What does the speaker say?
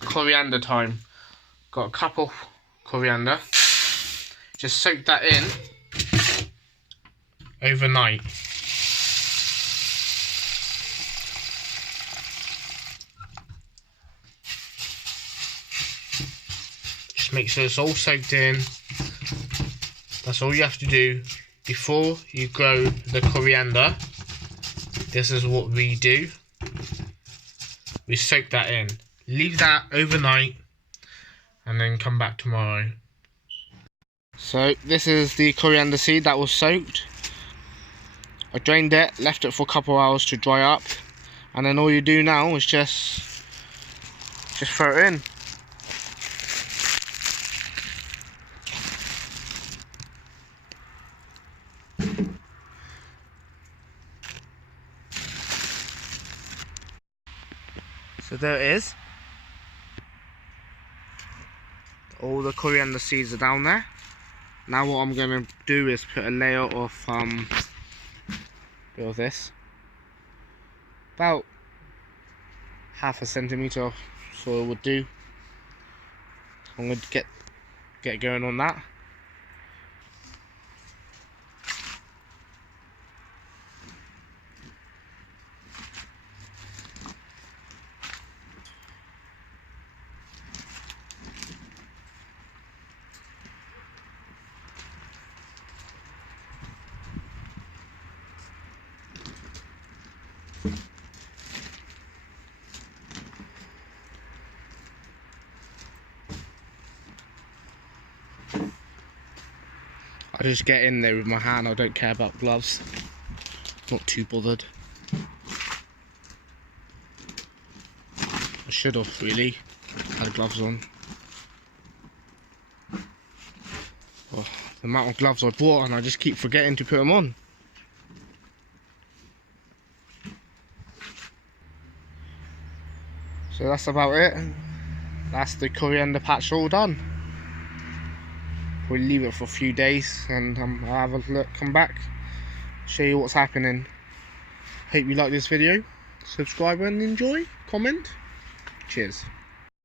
coriander time. Got a cup of coriander. Just soak that in overnight. Just make sure it's all soaked in. That's all you have to do before you grow the coriander. This is what we do. We soak that in. Leave that overnight and then come back tomorrow. So this is the coriander seed that was soaked. I drained it, left it for a couple of hours to dry up, and then all you do now is just throw it in. So there it is. All the coriander seeds are down there. Now what I'm going to do is put a layer of this, about half a centimetre of soil would do. I'm going to get going on that. I just get in there with my hand. I don't care about gloves. Not too bothered. I should have really had gloves on. Oh, the amount of gloves I bought and I just keep forgetting to put them on. So that's about it. That's the coriander patch all done. We'll leave it for a few days and I'll have a look, come back, show you what's happening. Hope you like this video. Subscribe and enjoy, comment. Cheers.